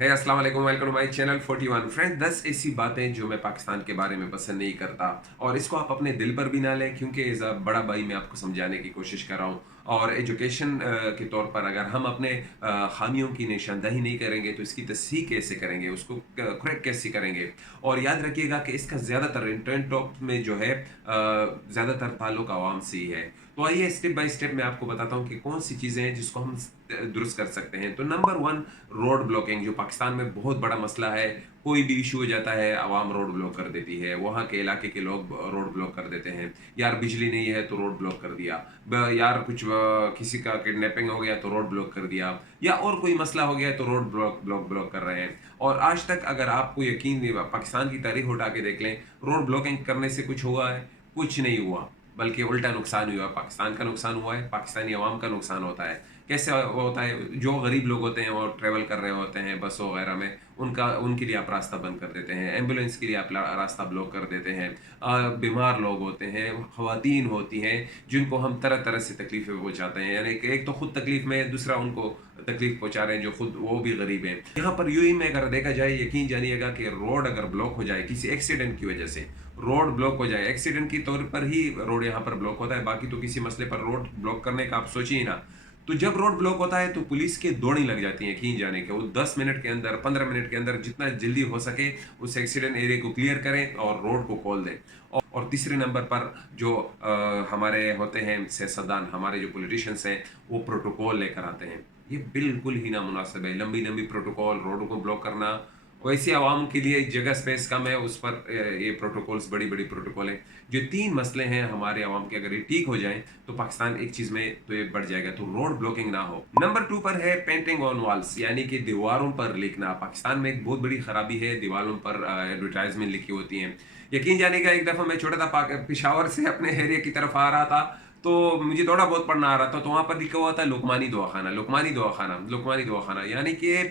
है अस्सलाम वालेकुम, welcome to my channel 41। Friend, 10 ऐसी बातें जो मैं पाकिस्तान के बारे में पसंद नहीं करता, और इसको आप अपने दिल पर भी ना लें, क्योंकि एज अ बड़ा भाई मैं आपको समझाने की कोशिश कर रहा हूँ। और एजुकेशन के तौर पर अगर हम अपने खामियों की निशानदही नहीं करेंगे तो इसकी तस्हीह कैसे करेंगे, उसको करेक्ट कैसे करेंगे। और याद रखिएगा कि इसका ज़्यादातर इंटरनेट टॉप में जो है ज़्यादातर ताल्लुक आवाम से ही है। तो आइए स्टेप बाय स्टेप मैं आपको बताता हूँ कि कौन सी चीज़ें हैं जिसको हम दुरुस्त कर सकते हैं। तो नंबर वन, रोड ब्लॉकिंग, जो पाकिस्तान में बहुत बड़ा मसला है। कोई भी इशू हो जाता है, आवाम रोड ब्लॉक कर देती है, वहाँ के इलाके के लोग रोड ब्लॉक कर देते हैं। यार बिजली नहीं है तो रोड ब्लॉक कर दिया, यार कुछ किसी का किडनैपिंग हो गया तो रोड ब्लॉक कर दिया, या और कोई मसला हो गया तो रोड ब्लॉक ब्लॉक ब्लॉक कर रहे हैं। और आज तक अगर आपको यकीन नहीं, पाकिस्तान की तारीख उठा के देख लें, रोड ब्लॉकिंग करने से कुछ हुआ है? कुछ नहीं हुआ, बल्कि उल्टा नुकसान हुआ। पाकिस्तान का नुकसान हुआ है, पाकिस्तानी अवाम का नुकसान होता है। कैसे वो होता है? जो गरीब लोग होते हैं और ट्रैवल कर रहे होते हैं बसों वगैरह में, उनके लिए आप रास्ता बंद कर देते हैं, एम्बुलेंस के लिए आप रास्ता ब्लॉक कर देते हैं। बीमार लोग होते हैं, खवातीन होती हैं, जिनको हम तरह तरह से तकलीफें पहुंचाते हैं। यानी कि एक तो खुद तकलीफ में है, दूसरा उनको तकलीफ पहुंचा रहे हैं जो खुद वो भी गरीब हैं। यहाँ पर यूं ही में अगर देखा जाए, यकीन जानिएगा कि रोड अगर ब्लॉक हो जाए किसी एक्सीडेंट की वजह से, रोड ब्लॉक हो जाए, एक्सीडेंट के तौर पर ही रोड यहाँ पर ब्लॉक होता है, बाकी तो किसी मसले पर रोड ब्लॉक करने का आप सोचिए ना। तो जब रोड ब्लॉक होता है तो पुलिस के दौड़ी लग जाती है, यकीन जाने के वो 10 मिनट के अंदर, 15 मिनट के अंदर जितना जल्दी हो सके उस एक्सीडेंट एरिया को क्लियर करें और रोड को खोल दें। और तीसरे नंबर पर जो हमारे होते हैं सियासतदान, हमारे जो पॉलिटिशियंस हैं, वो प्रोटोकॉल लेकर आते हैं। ये बिल्कुल ही नामुनासिब है, लंबी लंबी प्रोटोकॉल, रोडों को ब्लॉक करना। वैसे आवाम के लिए जगह स्पेस कम है, उस पर ये प्रोटोकॉल्स बड़ी बड़ी प्रोटोकॉल है। जो तीन मसले हैं हमारे आवाम के, अगर ये ठीक हो जाएं तो पाकिस्तान एक चीज़ में तो ये बढ़ जाएगा, तो रोड ब्लॉकिंग ना हो। नंबर टू पर है पेंटिंग ऑन वॉल्स, यानी कि दीवारों पर लिखना। पाकिस्तान में एक बहुत बड़ी खराबी है, दीवारों पर एडवर्टाइजमेंट लिखी होती हैं। यकीन जाने का, एक दफ़ा मैं छोटा था, पिशावर से अपने एरिया की तरफ आ रहा था, तो मुझे थोड़ा बहुत पढ़ना आ रहा था, तो वहाँ पर लिखा हुआ था लुकमानी दवाखाना, लुकमानी दवाखाना, लुकमानी दवाखाना। यानी कि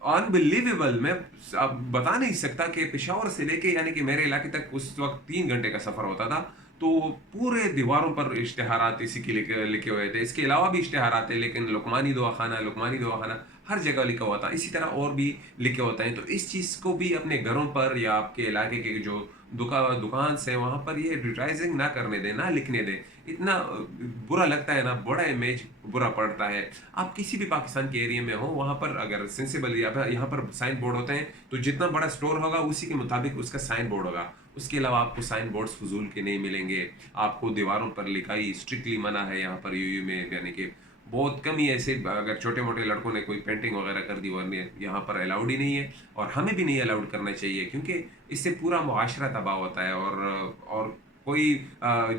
अनबिलीवेबल, मैं अब बता नहीं सकता कि पेशावर से लेके यानी कि मेरे इलाके तक उस वक्त 3 घंटे का सफ़र होता था। तो पूरे दीवारों पर इश्तिहारात इसी के लिखे लिखे हुए थे। इसके अलावा भी इश्तिहारात थे, लेकिन लुकमानी दवाखाना, लुकमानी दवाखाना हर जगह लिखा हुआ था। इसी तरह और भी लिखे होते हैं। तो इस चीज़ को भी अपने घरों पर या आपके इलाके के जो दुकान से, वहाँ पर ये एडवर्टाइजिंग ना करने दें, ना लिखने दें। इतना बुरा लगता है ना, बड़ा इमेज बुरा पड़ता है। आप किसी भी पाकिस्तान के एरिया में हो, वहाँ पर अगर सेंसिबल यहाँ पर साइन बोर्ड होते हैं, तो जितना बड़ा स्टोर होगा उसी के मुताबिक उसका साइन बोर्ड होगा। उसके अलावा आपको साइन बोर्ड्स फजूल के नहीं मिलेंगे। आपको दीवारों पर लिखाई स्ट्रिक्टली मना है यहाँ पर यूयू में, यानी कि बहुत कम ही ऐसे अगर छोटे मोटे लड़कों ने कोई पेंटिंग वगैरह कर दी, वरना यहाँ पर अलाउड ही नहीं है। और हमें भी नहीं अलाउड करना चाहिए, क्योंकि इससे पूरा मुआशरा तबाह होता है। और कोई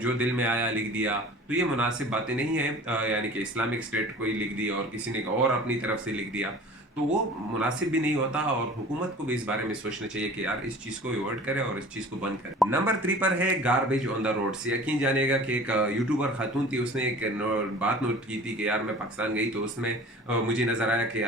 जो दिल में आया लिख दिया, तो ये मुनासिब बातें नहीं है। यानी कि इस्लामिक स्टेट कोई लिख दिया और किसी ने और अपनी तरफ से लिख दिया, तो वो मुनासिब भी नहीं होता। और हुकूमत को भी इस बारे में सोचना चाहिए कि यार इस चीज़ को अवॉइड करें और इस चीज़ को बंद करें। नंबर 3 पर है गार्बेज ऑन द रोड्स। यकीन जानिएगा कि एक यूट्यूबर खातून थी, उसने एक बात नोट की थी कि यार मैं पाकिस्तान गई तो उसमें मुझे नज़र आया कि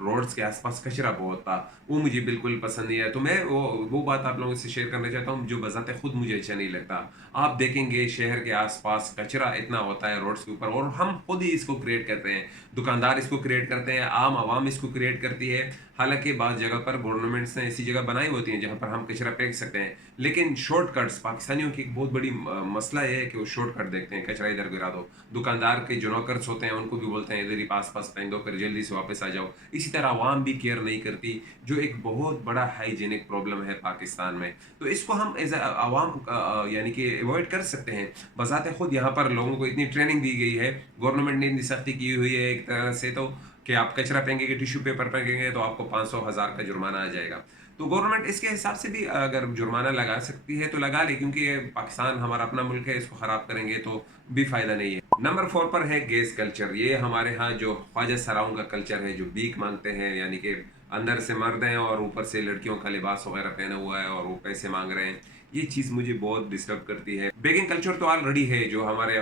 रोड्स के आसपास कचरा बहुत था। वो मुझे बिल्कुल पसंद नहीं आया। तो मैं वो बात आप लोगों से शेयर करना चाहता हूँ जो बज़ाते खुद मुझे अच्छा नहीं लगता। आप देखेंगे शहर के आसपास कचरा इतना होता है रोड्स के ऊपर, और हम खुद ही इसको क्रिएट करते हैं। दुकानदार इसको क्रिएट करते हैं, आम आवाम इसको क्रिएट करती है। हालांकि बाज़ जगह पर गवर्नमेंट्स ने ऐसी जगह बनाई होती हैं जहाँ पर हम कचरा फेंक सकते हैं, लेकिन शॉर्टकट्स, पाकिस्तानियों की एक बहुत बड़ी मसला ये है कि वो शॉर्टकट देखते हैं, कचरा इधर गिरा दो। दुकानदार के जो नौकर्स होते हैं उनको भी बोलते हैं इधर ही पास पास फेंक दो, फिर जल्दी से वापस आ जाओ। इसी तरह आवाम भी केयर नहीं करती, जो एक बहुत बड़ा हाइजीनिक प्रॉब्लम है पाकिस्तान में। तो इसको हम एज आवाम यानी कि अवॉइड कर सकते हैं। बजाते खुद यहाँ पर लोगों को इतनी ट्रेनिंग दी गई है, गवर्नमेंट ने इतनी सख्ती की हुई है एक तरह से, तो कि आप कचरा फेंकेंगे, टिश्यू पेपर फेंकेंगे तो आपको 500 हज़ार का जुर्माना आ जाएगा। तो गवर्नमेंट इसके हिसाब से भी अगर जुर्माना लगा सकती है तो लगा ले, क्योंकि ये पाकिस्तान हमारा अपना मुल्क है, इसको ख़राब करेंगे तो भी फ़ायदा नहीं है। नंबर 4 पर है गेस कल्चर। ये हमारे यहाँ जो ख्वाजा सराओं का कल्चर है, जो भीख मांगते हैं, यानी कि अंदर से मर्द हैं और ऊपर से लड़कियों का लिबास वगैरह पहना हुआ है और वो पैसे मांग रहे हैं। ये चीज़ मुझे बहुत डिस्टर्ब करती है। बेगिंग कल्चर तो ऑलरेडी है, जो हमारे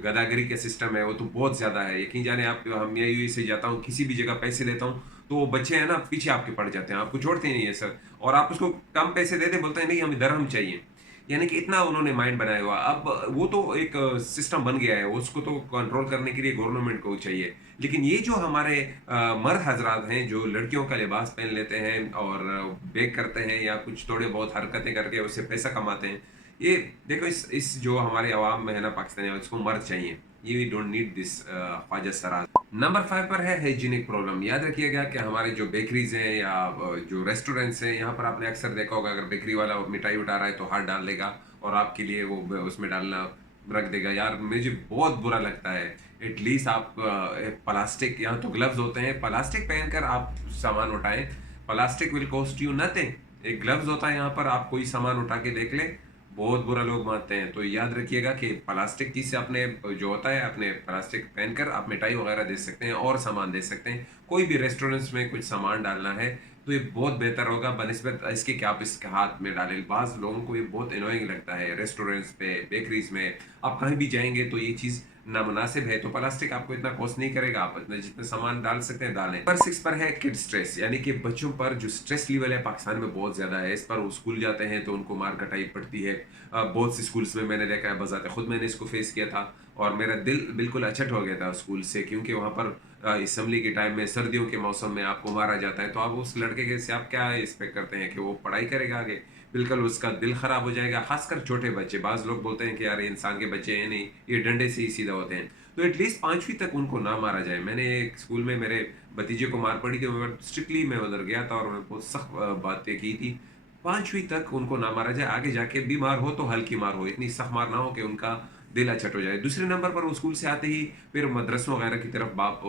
गदागरी का सिस्टम है वो तो बहुत ज़्यादा है। यकीन जाने आप, हम यूएई से जाता हूँ, किसी भी जगह पैसे लेता हूँ, तो वो बच्चे हैं ना पीछे आपके पड़ जाते हैं, आपको छोड़ते ही नहीं है सर। और आप उसको कम पैसे दे दे, बोलते हैं नहीं हमें दरहम चाहिए। यानी कि इतना उन्होंने माइंड बनाया हुआ। अब वो तो एक सिस्टम बन गया है, उसको तो कंट्रोल करने के लिए गवर्नमेंट को चाहिए। लेकिन ये जो हमारे मर्द हजरात हैं जो लड़कियों का लिबास पहन लेते हैं और बेक करते हैं या कुछ थोड़े बहुत हरकतें करके उससे पैसा कमाते हैं, ये देखो, इस जो हमारे अवाम में है ना पाकिस्तानी, इसको मर्द चाहिए। ये वी डोंट नीड दिस ख्वाजा सराज। नंबर 5 पर है हाइजीनिक प्रॉब्लम। याद रखिएगा कि हमारे जो बेकरीज हैं या जो रेस्टोरेंट्स हैं, यहाँ पर आपने अक्सर देखा होगा, अगर बेकरी वाला मिठाई उठा रहा है तो हाथ डाल देगा और आपके लिए वो उसमें डालना रख देगा। यार मुझे बहुत बुरा लगता है। एटलीस्ट आप प्लास्टिक, यहाँ तो ग्लव्स होते हैं, प्लास्टिक पहनकर आप सामान उठाएं। Plastic will cost you nothing. एक ग्लव्स होता है, यहाँ पर आप कोई सामान उठा के देख ले, बहुत बुरा लोग मानते हैं। तो याद रखिएगा कि प्लास्टिक चीज से अपने जो होता है, अपने प्लास्टिक पहनकर आप मिठाई वगैरह दे सकते हैं और सामान दे सकते हैं। कोई भी रेस्टोरेंट्स में कुछ सामान डालना है तो ये बहुत बेहतर होगा बनिस्बत इसके कि आप इसके हाथ में डालें। बाज़ लोगों को ये बहुत एनोइंग लगता है, रेस्टोरेंट्स पे, बेकरीज में, आप कहीं भी जाएंगे तो ये चीज़ नामुनासिब है। तो प्लास्टिक आपको इतना कॉस्ट नहीं करेगा, आप इतना जितने सामान डाल सकते हैं डालें। नंबर 6 पर है किड स्ट्रेस, यानी कि बच्चों पर जो स्ट्रेस लेवल है पाकिस्तान में बहुत ज़्यादा है। इस पर वो स्कूल जाते हैं तो उनको मार कटाई पड़ती है। बहुत से स्कूल्स में मैंने देखा है, बजाते खुद मैंने इसको फेस किया था और मेरा दिल बिल्कुल अचट हो गया था स्कूल से, क्योंकि वहाँ पर असम्बली के टाइम में, सर्दियों के मौसम में आपको मारा जाता है। तो आप उस लड़के के से आप क्या एक्सपेक्ट करते हैं कि वो पढ़ाई करेगा आगे? बिल्कुल उसका दिल खराब हो जाएगा। खासकर छोटे बच्चे, बाज़ लोग बोलते हैं कि यार ये इंसान के बच्चे हैं नहीं, ये डंडे से ही सीधा होते हैं। तो एटलीस्ट 5वीं तक उनको ना मारा जाए। मैंने एक स्कूल में मेरे भतीजे को मार पड़ी थी, मैं स्ट्रिक्टली मैं उधर गया था और मैं बहुत सख्त बातें की थी। 5वीं तक उनको ना मारा जाए, आगे जाके बीमार हो तो हल्की मार हो, इतनी सख्त मार ना हो कि उनका दिल अचट हो जाए। दूसरे नंबर पर वो स्कूल से आते ही फिर मदरसों वगैरह की तरफ बाप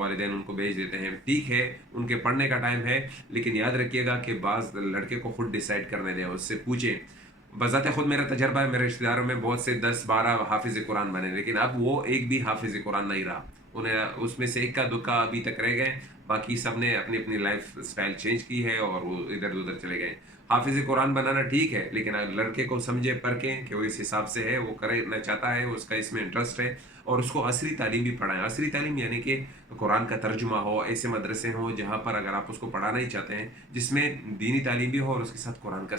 वालिदैन उनको भेज देते हैं। ठीक है, उनके पढ़ने का टाइम है, लेकिन याद रखिएगा कि बाज़ लड़के को खुद डिसाइड करने दें, उससे पूछें। बज़ाते खुद मेरा तजर्बा है, मेरे रिश्तेदारों में बहुत से 10-12 हाफिज़ कुरान बने, लेकिन अब वो एक भी हाफिज़ कुरान नहीं रहा। उन्हें उसमें से इक्का दुक्का अभी तक रह गए, बाकी सब ने अपनी अपनी लाइफ स्टाइल चेंज की है और वो इधर उधर चले गए। हाफिज़ कुरान बनाना ठीक है, लेकिन लड़के को समझे परखें कि वो इस हिसाब से है, वो करना चाहता है, उसका इसमें इंटरेस्ट है, और उसको असली तालीम भी पढ़ाएं। असली तालीम यानी कि कुरान का तर्जुमा हो, ऐसे मदरसे हों जहाँ पर अगर आप उसको पढ़ाना ही चाहते हैं जिसमें दीनी तालीम भी हो और उसके साथ कुरान का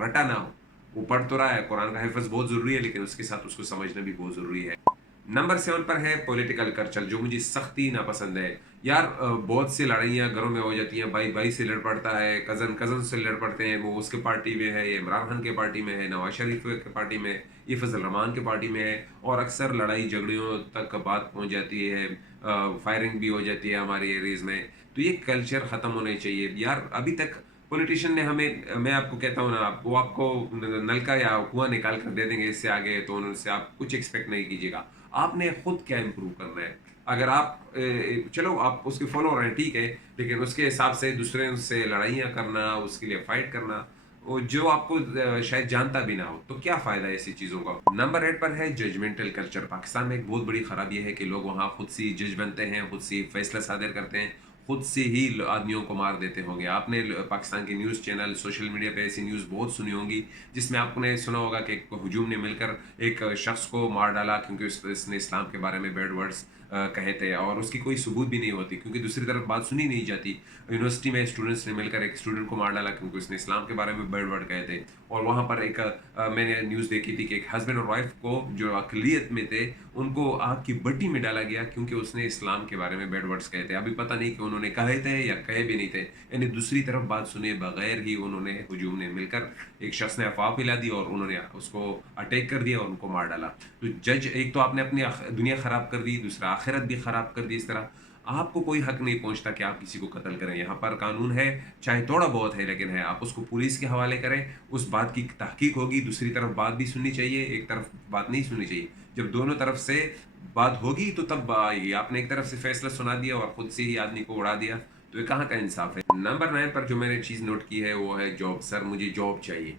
रटा ना हो। वो पढ़ तो रहा है, कुरान का हिफ्ज़ बहुत ज़रूरी है, लेकिन उसके साथ उसको समझना भी बहुत ज़रूरी है। नंबर 7 पर है पॉलिटिकल कल्चर, जो मुझे सख्ती नापसंद है। यार बहुत सी लड़ाइयाँ घरों में हो जाती हैं, भाई भाई से लड़ पड़ता है, कज़न कज़न से लड़ पड़ते हैं, वो उसके पार्टी में है, ये इमरान खान के पार्टी में है, नवाज शरीफ के पार्टी में है, ये फजल रहमान के पार्टी में है, और अक्सर लड़ाई झगड़ियों तक बात पहुँच जाती है, फायरिंग भी हो जाती है हमारे एरियाज़ में। तो ये कल्चर ख़त्म होने चाहिए यार। अभी तक पॉलिटिशियन ने हमें, मैं आपको कहता हूँ ना, वो आपको नल का या कुआं निकाल कर दे देंगे, इससे आगे तो उनसे आप कुछ एक्सपेक्ट नहीं कीजिएगा। आपने खुद क्या इम्प्रूव करना है? अगर आप चलो आप उसके फॉलो रहे हैं ठीक है, लेकिन उसके हिसाब से दूसरे से लड़ाइयाँ करना, उसके लिए फाइट करना, वो जो आपको शायद जानता भी ना हो, तो क्या फ़ायदा है ऐसी चीज़ों का? नंबर 8 पर है जजमेंटल कल्चर। पाकिस्तान में एक बहुत बड़ी ख़राबी है कि लोग वहाँ खुद से ही जज बनते हैं, खुद से ही फैसला सादिर करते हैं, खुद से ही आदमियों को मार देते होंगे। आपने पाकिस्तान के न्यूज़ चैनल, सोशल मीडिया पे ऐसी न्यूज़ बहुत सुनी होंगी, जिसमें आपने सुना होगा कि एक हुजूम ने मिलकर एक शख्स को मार डाला क्योंकि उसने इस्लाम के बारे में बैड वर्ड्स कहे थे, और उसकी कोई सबूत भी नहीं होती, क्योंकि दूसरी तरफ बात सुनी नहीं जाती। यूनिवर्सिटी में स्टूडेंट्स ने मिलकर एक स्टूडेंट को मार डाला क्योंकि उसने इस्लाम के बारे में बैड वर्ड कहे थे। और वहाँ पर एक मैंने न्यूज़ देखी थी कि एक हस्बैंड और वाइफ को जो अक़लियत में थे, उनको आग की भट्टी में डाला गया क्योंकि उसने इस्लाम के बारे में बैड वर्ड्स कहे थे। अभी पता नहीं कि उन्होंने कहे थे या कहे भी नहीं थे, यानी दूसरी तरफ बात सुने बगैर ही उन्होंने, हुजूम ने मिलकर, एक शख्स ने अफवाह फैला दी और उन्होंने उसको अटैक कर दिया और उनको मार डाला। तो जज, एक तो आपने अपनी दुनिया ख़राब कर दी, दूसरा आखिरत भी ख़राब कर दी। इस तरह आपको कोई हक नहीं पहुंचता कि आप किसी को कत्ल करें। यहाँ पर कानून है, चाहे थोड़ा बहुत है, लेकिन है, आप उसको पुलिस के हवाले करें, उस बात की तहकीक होगी, दूसरी तरफ बात भी सुननी चाहिए, एक तरफ बात नहीं सुननी चाहिए। जब दोनों तरफ से बात होगी तो तब आएगी। आपने एक तरफ से फैसला सुना दिया और खुद से ही आदमी को उड़ा दिया, तो ये कहाँ का इंसाफ है? नंबर 9 पर जो मैंने चीज़ नोट की है वो है जॉब। सर मुझे जॉब चाहिए,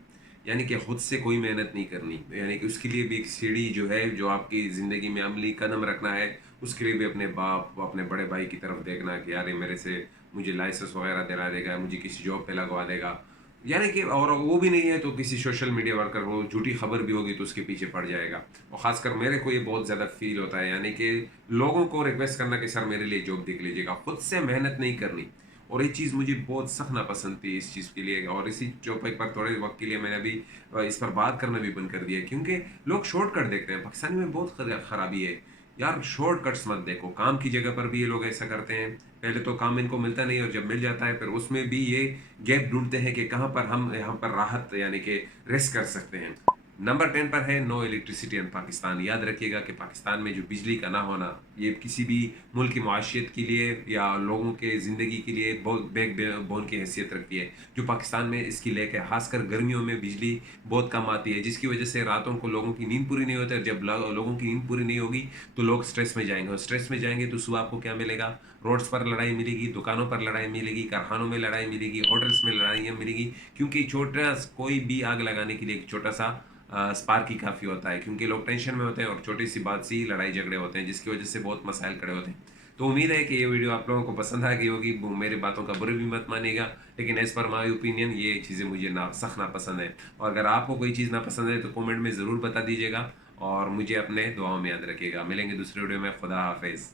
यानी कि खुद से कोई मेहनत नहीं करनी, यानी कि उसके लिए भी एक सीढ़ी जो है, जो आपकी ज़िंदगी में अमली कदम रखना है, उसके लिए भी अपने बाप, अपने बड़े भाई की तरफ देखना कि यार ये मेरे से मुझे लाइसेंस वगैरह दिला देगा, मुझे किसी जॉब पे लगवा देगा, यानी कि, और वो भी नहीं है तो किसी सोशल मीडिया वर्कर, वो झूठी खबर भी होगी तो उसके पीछे पड़ जाएगा। और ख़ासकर मेरे को ये बहुत ज़्यादा फील होता है, यानी कि लोगों को रिक्वेस्ट करना कि सर मेरे लिए जॉब देख लीजिएगा, खुद से मेहनत नहीं करनी। اور ये चीज़ मुझे बहुत सख्त नापसंद थी इस चीज़ के लिए, और इसी टॉपिक पर थोड़े वक्त के लिए मैंने अभी इस पर बात करना भी बंद कर दिया, क्योंकि लोग शॉर्टकट देखते हैं। पाकिस्तानी में बहुत खराबी है यार, शॉर्टकट्स मत देखो। काम की जगह पर भी ये लोग ऐसा करते हैं, पहले तो काम इनको मिलता नहीं, और जब मिल जाता है फिर उसमें भी ये गैप ढूंढते हैं कि कहाँ पर हम यहाँ पर राहत यानी कि रेस्ट कर सकते हैं। नंबर 10 पर है नो इलेक्ट्रिसिटी इन पाकिस्तान। याद रखिएगा कि पाकिस्तान में जो बिजली का ना होना, ये किसी भी मुल्क की माशियत के लिए या लोगों के ज़िंदगी के लिए बहुत बैक बोन की हैसियत रखती है। जो पाकिस्तान में इसकी लैक है, खासकर गर्मियों में बिजली बहुत कम आती है, जिसकी वजह से रातों को लोगों की नींद पूरी नहीं होती, और जब लोगों की नींद पूरी नहीं होगी तो लोग स्ट्रेस में जाएंगे, और स्ट्रेस में जाएंगे तो सुबह आपको क्या मिलेगा? रोड्स पर लड़ाई मिलेगी, दुकानों पर लड़ाई मिलेगी, कारखानों में लड़ाई मिलेगी, होटल्स में लड़ाइयाँ मिलेगी, क्योंकि छोटा कोई भी आग लगाने के लिए एक छोटा सा स्पार्क ही काफ़ी होता है, क्योंकि लोग टेंशन में होते हैं और छोटी सी बात से ही लड़ाई झगड़े होते हैं, जिसकी वजह से बहुत मसाइल खड़े होते हैं। तो उम्मीद है कि ये वीडियो आप लोगों को पसंद आ गई होगी। मेरी बातों का बुरा भी मत मानिएगा, लेकिन एज़ पर माई ओपिनियन ये चीज़ें मुझे सख्त नापसंद है। और अगर आपको कोई चीज़ नापसंद है तो कमेंट में ज़रूर बता दीजिएगा, और मुझे अपने दुआओं में याद रखिएगा। मिलेंगे दूसरे वीडियो में। खुदा हाफिज़।